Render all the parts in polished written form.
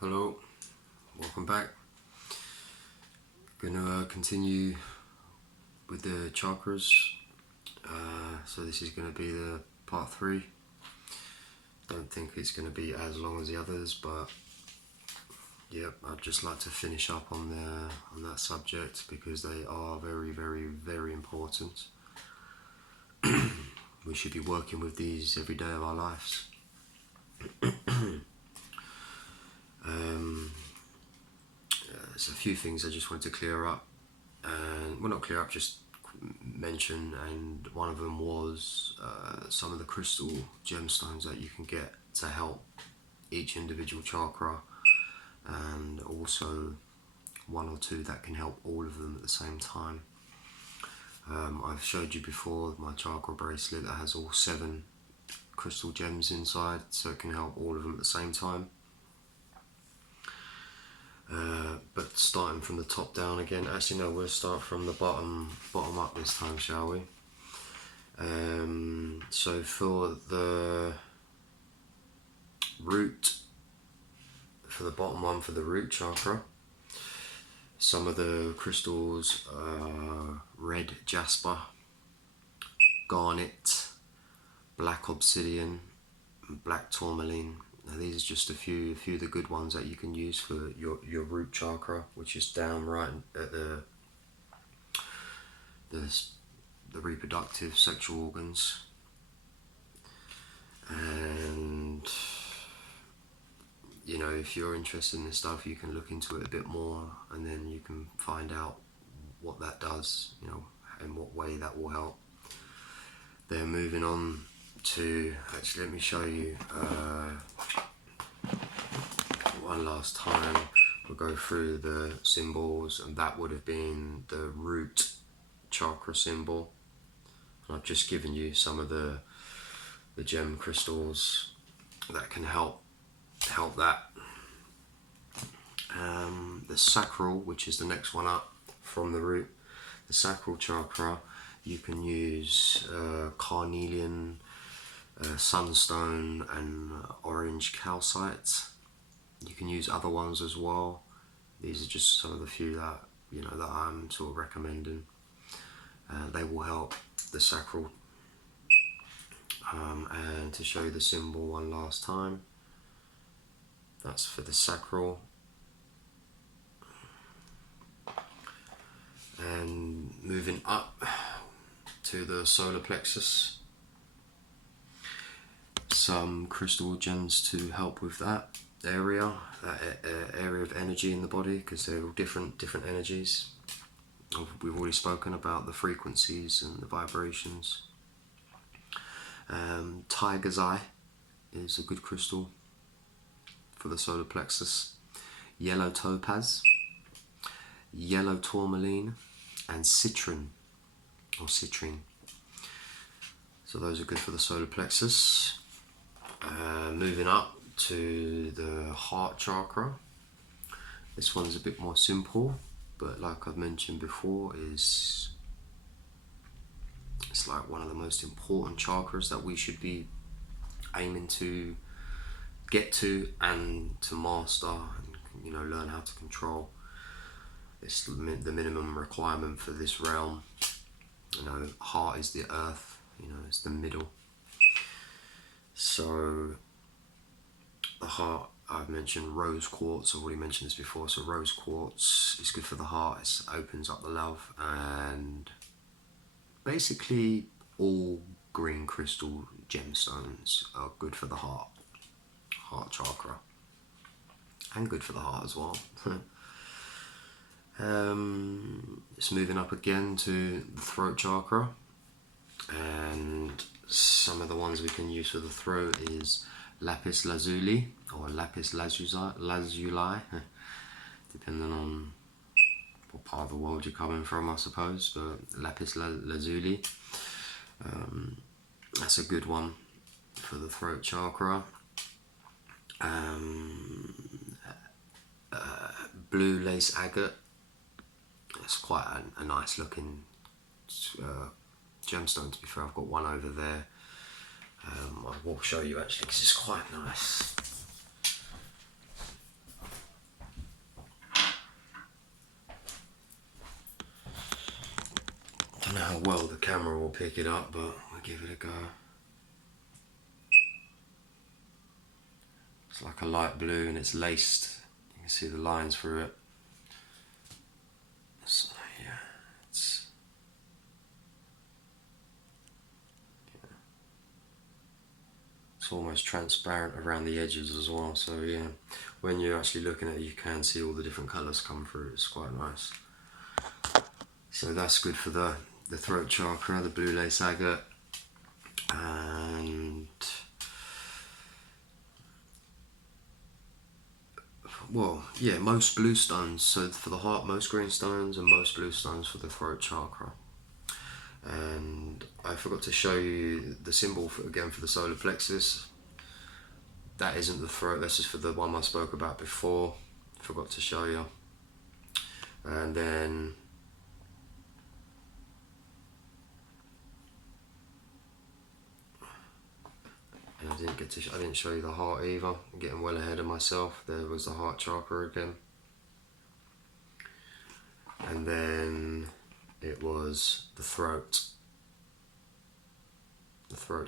Hello, welcome back. Gonna continue with the chakras. So this is gonna be the part 3. Don't think it's gonna be as long as the others, but yep, I'd just like to finish up on that subject because they are very, very, very important. We should be working with these every day of our lives. There's a few things I just wanted to clear up, and well, not clear up, just mention. And one of them was some of the crystal gemstones that you can get to help each individual chakra, and also one or two that can help all of them at the same time. I've showed you before my chakra bracelet that has all 7 crystal gems inside, so it can help all of them at the same time. But starting from the top down again, actually no, we'll start from the bottom up this time, shall we? So for the root, for the bottom one, for the root chakra, some of the crystals are red jasper, garnet, black obsidian, and black tourmaline. Now these are just a few of the good ones that you can use for your root chakra, which is down right at the reproductive sexual organs. And you know, if you're interested in this stuff, you can look into it a bit more, and then you can find out what that does, you know, and what way that will help. Then moving on to, actually let me show you one last time. We'll go through the symbols, and that would have been the root chakra symbol. And I've just given you some of the gem crystals that can help that. The sacral, which is the next one up from the root, the sacral chakra, you can use carnelian, sunstone, and orange calcite. You can use other ones as well. These are just some of the few that, you know, that I'm sort of recommending. They will help the sacral. And to show you the symbol one last time, that's for the sacral. And moving up to the solar plexus, some crystal gems to help with that area, area of energy in the body, because they're all different energies. We've already spoken about the frequencies and the vibrations. Tiger's eye is a good crystal for the solar plexus. Yellow topaz, yellow tourmaline, and citrine. So those are good for the solar plexus. Moving up to the heart chakra. This one's a bit more simple, but like I've mentioned before, it's like one of the most important chakras that we should be aiming to get to and to master, and, you know, learn how to control. It's the minimum requirement for this realm. You know, heart is the earth, you know, it's the middle. So the heart, I've mentioned rose quartz, I've already mentioned this before. So rose quartz is good for the heart, it opens up the love, and basically all green crystal gemstones are good for the heart chakra, and good for the heart as well. It's moving up again to the throat chakra, and some of the ones we can use for the throat is lapis lazuli or lapis lazuli, depending on what part of the world you're coming from, I suppose. But lapis lazuli, that's a good one for the throat chakra. Blue lace agate, it's quite a nice looking gemstone, to be fair. I've got one over there. I will show you actually, because it's quite nice. well the camera will pick it up, but we'll give it a go. It's like a light blue and it's laced. You can see the lines through it. So yeah, it's almost transparent around the edges as well. So yeah, when you're actually looking at it, you can see all the different colours come through. It's quite nice. So that's good for the throat chakra, the blue lace agate, and well, yeah, most blue stones. So for the heart, most green stones, and most blue stones for the throat chakra. And I forgot to show you the symbol again for the solar plexus. That isn't the throat, that's just for the one I spoke about before. Forgot to show you. And then I didn't show you the heart either. I'm getting well ahead of myself. There was the heart chakra again. And then it was the throat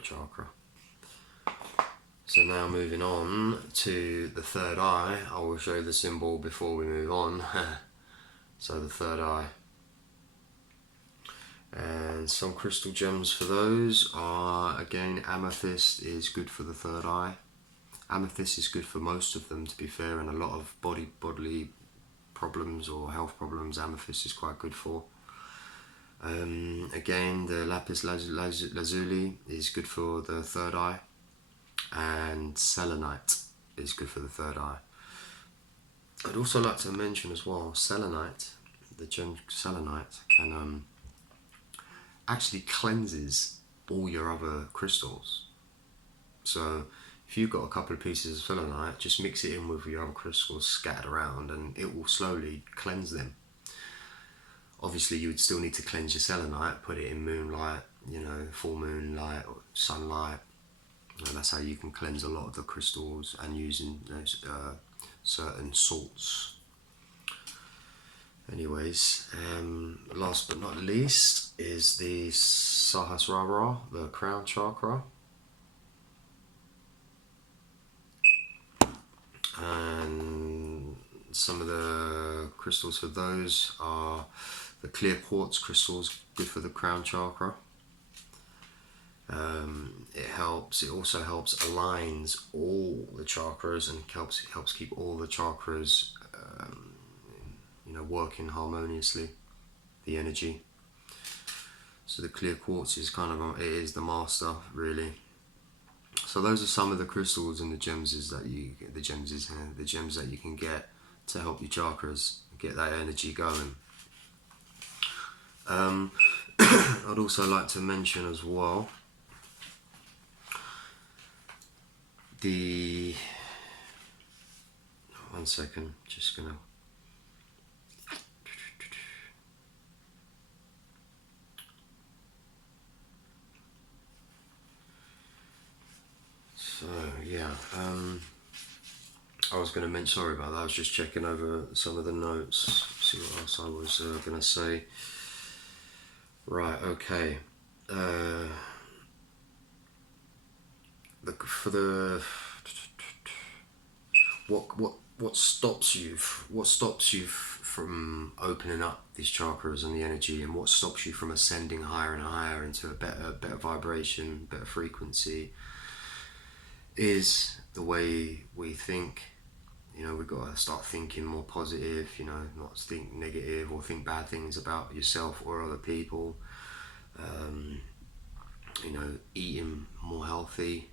chakra. So now moving on to the third eye, I will show you the symbol before we move on. So the third eye. And some crystal gems for those are, again, amethyst is good for the third eye. Amethyst is good for most of them, to be fair, and a lot of bodily problems or health problems, amethyst is quite good for. Again, the lapis lazuli is good for the third eye, and selenite is good for the third eye. I'd also like to mention as well, selenite, the gem selenite can actually cleanses all your other crystals. So if you've got a couple of pieces of selenite, just mix it in with your other crystals scattered around and it will slowly cleanse them. Obviously you would still need to cleanse your selenite, put it in moonlight, full moonlight or sunlight. That's how you can cleanse a lot of the crystals, and using those certain salts. Anyways, last but not least is the Sahasrara, the crown chakra. And some of the crystals for those are the clear quartz crystals, good for the crown chakra. It also helps aligns all the chakras and helps keep all the chakras working harmoniously, the energy. So the clear quartz is it is the master, really. So those are some of the crystals and the gems that you can get to help your chakras get that energy going. I'd also like to mention as well one second, just gonna I was going to mention, sorry about that, I was just checking over some of the notes, see what else I was going to say. Right, okay. What stops you from opening up these chakras and the energy, and what stops you from ascending higher and higher into a better vibration, better frequency, is the way we think. We've got to start thinking more positive, not think negative or think bad things about yourself or other people. Eating more healthy,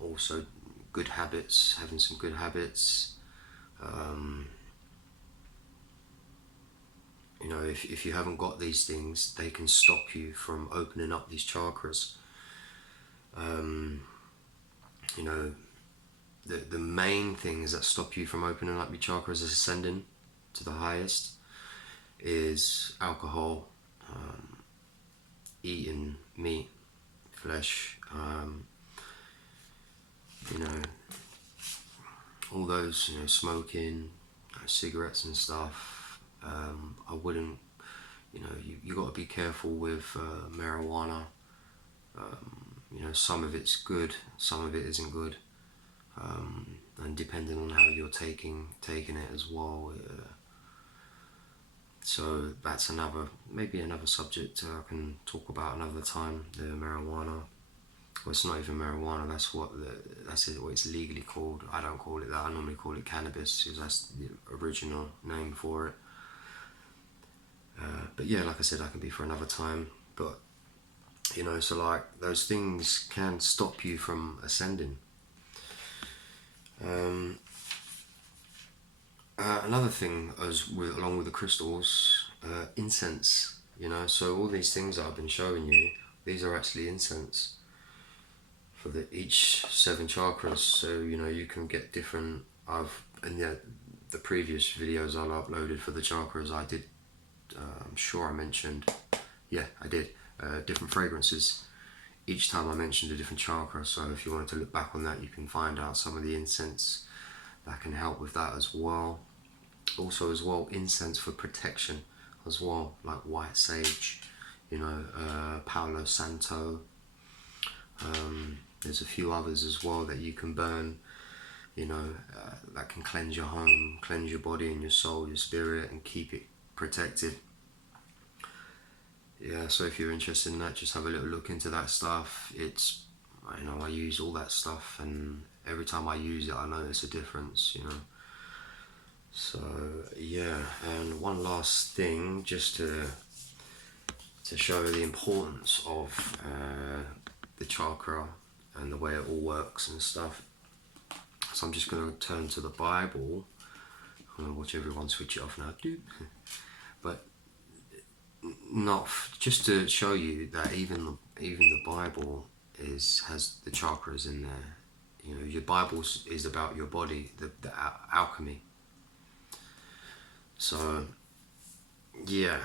also good habits, having some good habits. If you haven't got these things, they can stop you from opening up these chakras. The main things that stop you from opening up your chakras as ascending to the highest is alcohol, eating meat, flesh, all those, smoking, cigarettes and stuff. I wouldn't, you know, you got to be careful with marijuana. You know, some of it's good, some of it isn't good, and depending on how you're taking it as well. So that's maybe another subject I can talk about another time. The marijuana. Well, it's not even marijuana. That's what it's legally called. I don't call it that. I normally call it cannabis, because that's the original name for it. But yeah, like I said, that can be for another time. But you know, so like those things can stop you from ascending. Another thing, along with the crystals, incense. You know, so all these things that I've been showing you, these are actually incense for each 7 chakras. So you know, you can get different. In the previous videos I uploaded for the chakras, I did. I'm sure I mentioned. Yeah, I did. Different fragrances. Each time I mentioned a different chakra. So if you wanted to look back on that, you can find out some of the incense that can help with that as well. Also as well, incense for protection as well, like white sage, you know, Palo Santo. There's a few others as well that you can burn, you know, that can cleanse your home, cleanse your body and your soul, your spirit, and keep it protected. Yeah, so if you're interested in that, just have a little look into that stuff. It's, you know, I use all that stuff, and every time I use it, I notice a difference, you know. So yeah, and one last thing, just to show the importance of the chakra and the way it all works and stuff. So I'm just going to turn to the Bible. I'm going to watch everyone switch it off now. But not just to show you that even the Bible has the chakras in there. You know, your Bible is about your body, the alchemy. So yeah,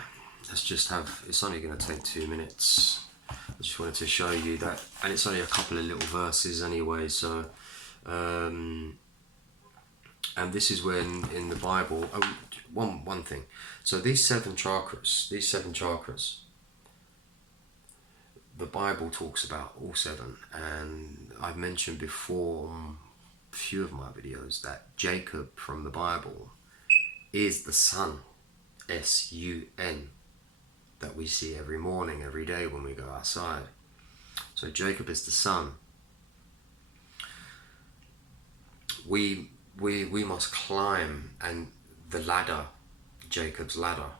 it's only going to take 2 minutes. I just wanted to show you that, and it's only a couple of little verses anyway. So and this is when in the Bible, one thing. So these 7 chakras, the Bible talks about all 7, and I've mentioned before on a few of my videos that Jacob from the Bible is the sun, S-U-N, that we see every morning, every day when we go outside. So Jacob is the sun. We must climb and the ladder, Jacob's ladder,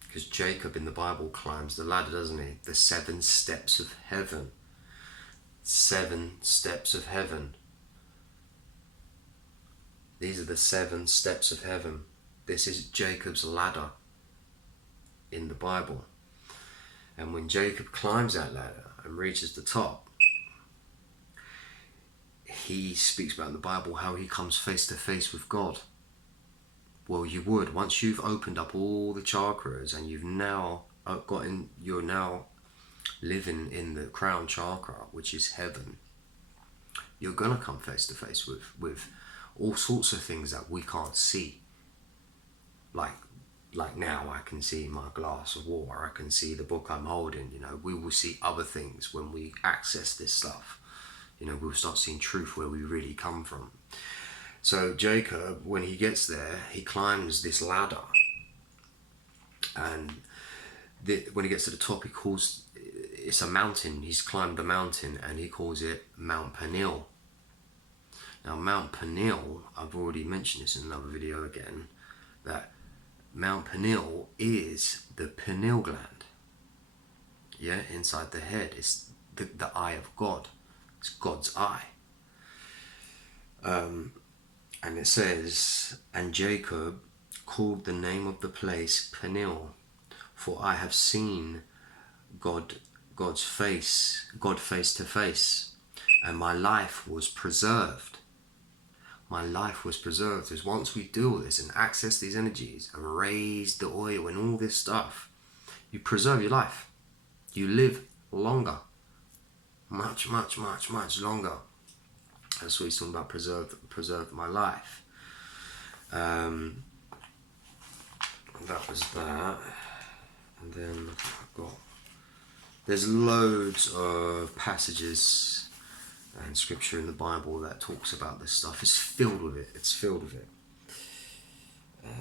because Jacob in the Bible climbs the ladder, doesn't he? The 7 steps of heaven. 7 steps of heaven. These are the 7 steps of heaven. This is Jacob's ladder in the Bible. And when Jacob climbs that ladder and reaches the top, he speaks about in the Bible how he comes face to face with God. Well, you would, once you've opened up all the chakras and you're now living in the crown chakra, which is heaven, you're gonna come face to face with all sorts of things that we can't see. Like now I can see my glass of water, I can see the book I'm holding, you know. We will see other things when we access this stuff. You know, we'll start seeing truth where we really come from. So Jacob, when he gets there, he climbs this ladder, and when he gets to the top, it's a mountain. He's climbed a mountain, and he calls it Mount Peniel. Now Mount Peniel, I've already mentioned this in another video again, that Mount Peniel is the pineal gland. Yeah, inside the head. It's the eye of God. It's God's eye. And it says, and Jacob called the name of the place Peniel, for I have seen God's face, God face to face, and my life was preserved. My life was preserved. Because once we do all this and access these energies and raise the oil and all this stuff, you preserve your life. You live longer. Much, much, much, much longer. That's what he's talking about, preserved my life. That was that. And then I've got, there's loads of passages and scripture in the Bible that talks about this stuff. It's filled with it. It's filled with it. Yeah,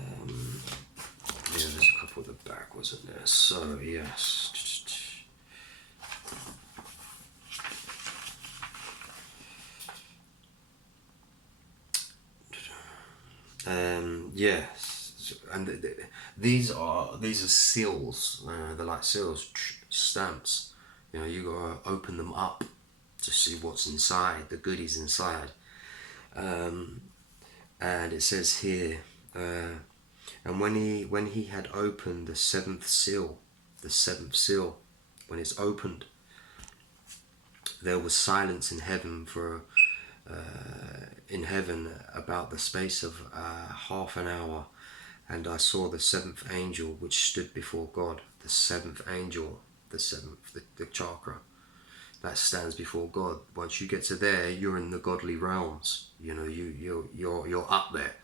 there's a couple at the back, wasn't there? So, yes. Yes, and these are seals. They're like seals, stamps. You know, you gotta open them up to see what's inside, the goodies inside. And it says here, and when he had opened the seventh seal, when it's opened, there was silence in heaven about the space of half an hour, and I saw the seventh angel which stood before God. The seventh angel, the chakra that stands before God. Once you get to there, you're in the godly realms. You know, you're up there.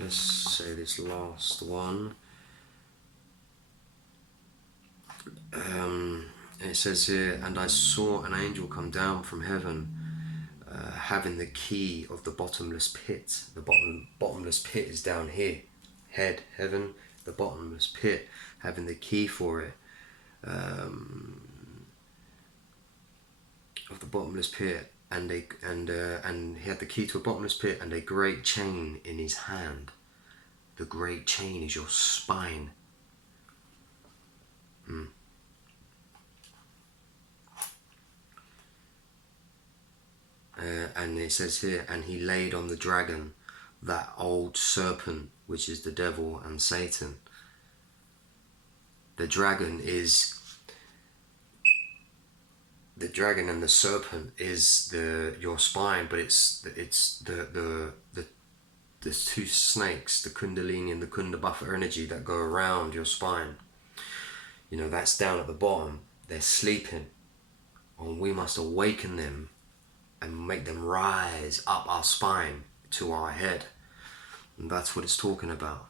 Let's say this last one. It says here, and I saw an angel come down from heaven, having the key of the bottomless pit. The bottomless pit is down here. Heaven, the bottomless pit, having the key for it, of the bottomless pit, and he had the key to a bottomless pit and a great chain in his hand. The great chain is your spine. And it says here, and he laid on the dragon, that old serpent, which is the devil and Satan. The dragon and the serpent is your spine, but it's the two snakes, the Kundalini and the Kundabuffer energy that go around your spine. You know, that's down at the bottom. They're sleeping, and we must awaken them and make them rise up our spine to our head. And that's what it's talking about.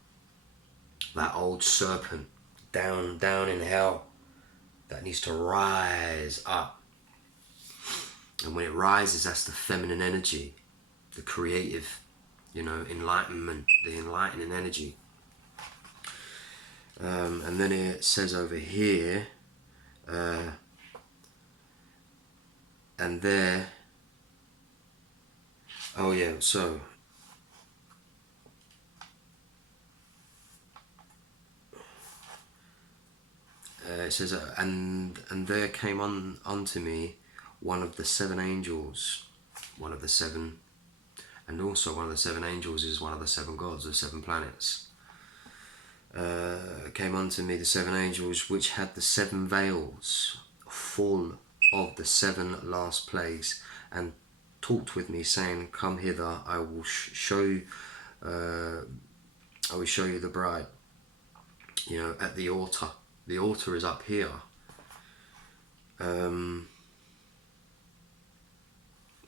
That old serpent down in hell that needs to rise up. And when it rises, that's the feminine energy, the creative, you know, enlightenment, the enlightening energy. And then it says over here, and there, oh yeah, so it says, and there came unto me one of the seven angels, and also one of the seven angels is one of the seven gods, the seven planets. Came unto me the seven angels which had the seven veils full of the seven last plagues, and talked with me, saying, come hither, I will show you the bride. You know, at the altar. The altar is up here.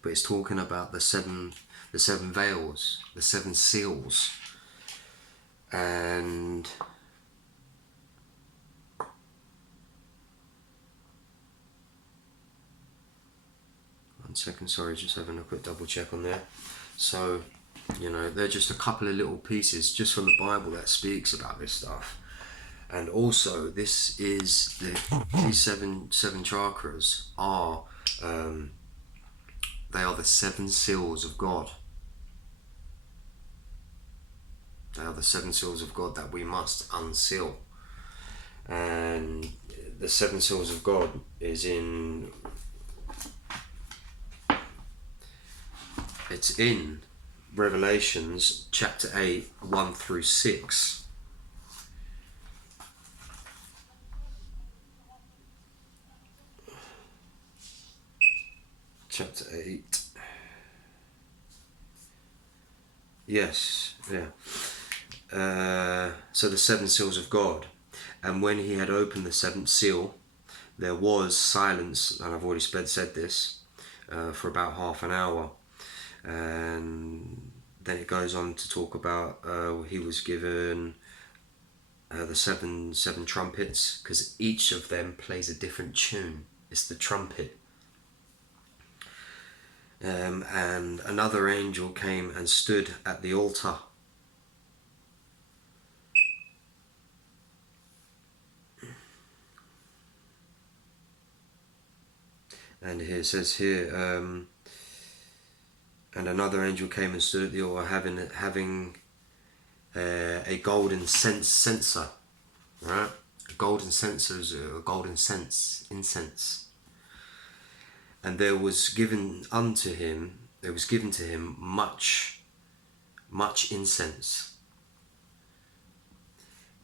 But it's talking about the seven veils, the seven seals. And one second, sorry, just having a quick double check on there. So, you know, they're just a couple of little pieces just from the Bible that speaks about this stuff. And also, this is these seven chakras are they are the seven seals of God. They are the seven seals of God that we must unseal. And the seven seals of God is it's in Revelations chapter 8, 1 through 6. Chapter 8. Yes, yeah. So the seven seals of God. And when he had opened the seventh seal, there was silence, and I've already said this, for about half an hour. And then it goes on to talk about he was given the seven trumpets, because each of them plays a different tune. It's the trumpet. And another angel came and stood at the altar. And here it says here, and another angel came and stood at the altar, having a golden censer, right? A golden censer is a golden incense. And there was given to him much incense,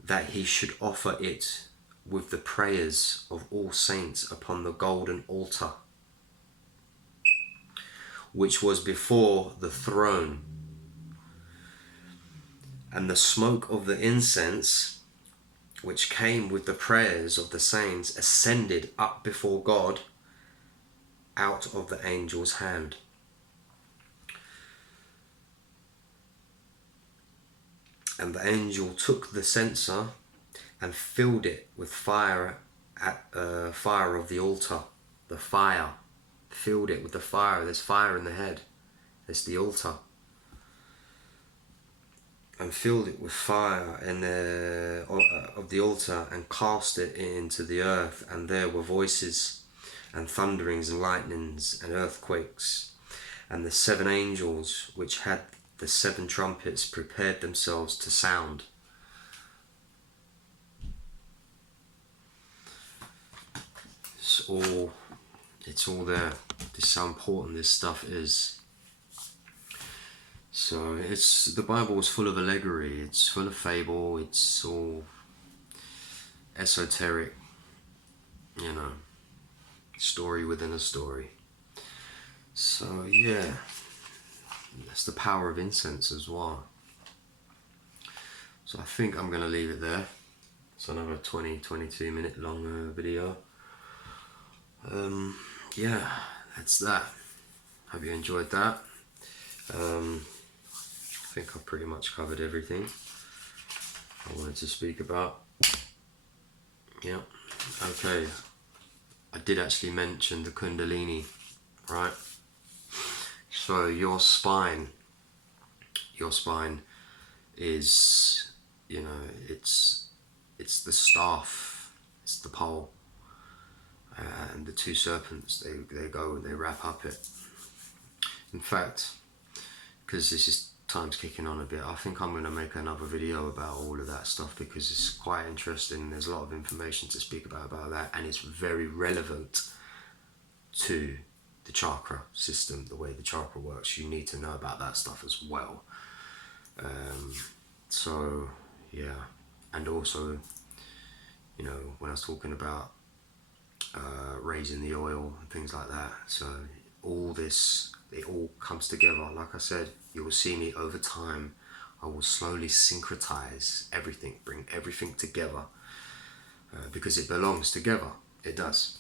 that he should offer it with the prayers of all saints upon the golden altar, which was before the throne. And the smoke of the incense, which came with the prayers of the saints, ascended up before God out of the angel's hand. And the angel took the censer and filled it with fire fire of the altar. The fire. Filled it with the fire. There's fire in the head. It's the altar. And filled it with fire of the altar, and cast it into the earth. And there were voices and thunderings and lightnings and earthquakes. And the seven angels which had the seven trumpets prepared themselves to sound. It's all there. This is how important this stuff is. So the Bible is full of allegory, it's full of fable, it's all esoteric, story within a story. So yeah, that's the power of incense as well. So I think I'm going to leave it there. It's another 22 minute long video. Yeah, that's that. Hope you enjoyed that. I think I've pretty much covered everything I wanted to speak about. Yeah, okay. I did actually mention the Kundalini, right? So your spine is, it's the staff, it's the pole, and the two serpents, they wrap up it. In fact, because this is time's kicking on a bit, I think I'm going to make another video about all of that stuff, because it's quite interesting. There's a lot of information to speak about that, and it's very relevant to the chakra system, the way the chakra works. You need to know about that stuff as well. So yeah, and also, when I was talking about raising the oil and things like that, so all this, it all comes together. Like I said, you will see me over time. I will slowly syncretize everything, bring everything together, because it belongs together. It does.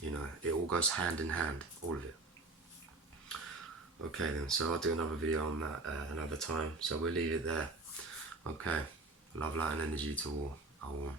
It all goes hand in hand, all of it. Okay then, so I'll do another video on that another time. So we'll leave it there. Okay, love, light and energy to all.